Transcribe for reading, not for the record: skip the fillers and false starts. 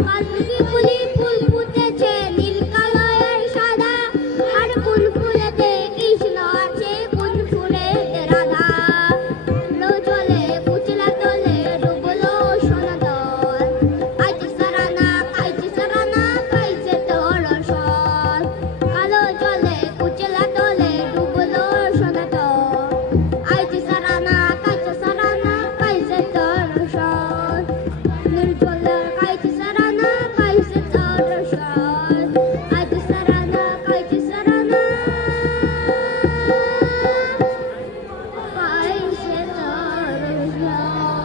কালবুকি ফুলি ফুল ফুটেছে নীল কালোয়ের সাদা আর কোন ফুলেতে কৃষ্ণ আছে কোন ফুলেতে রাধা লো চলে কুচিলা তোলে ডুবলো সোনা দল কাইছে সারানা কাইছে তোর সল কালো চলে কুচিলা তোলে ডুবলো সোনা দল কাইছে সারানা কাইছে তোর সল নীল চলে কাইছে সারানা কাইছে তোর সল কাইছে সারানা কাইছে তোর সল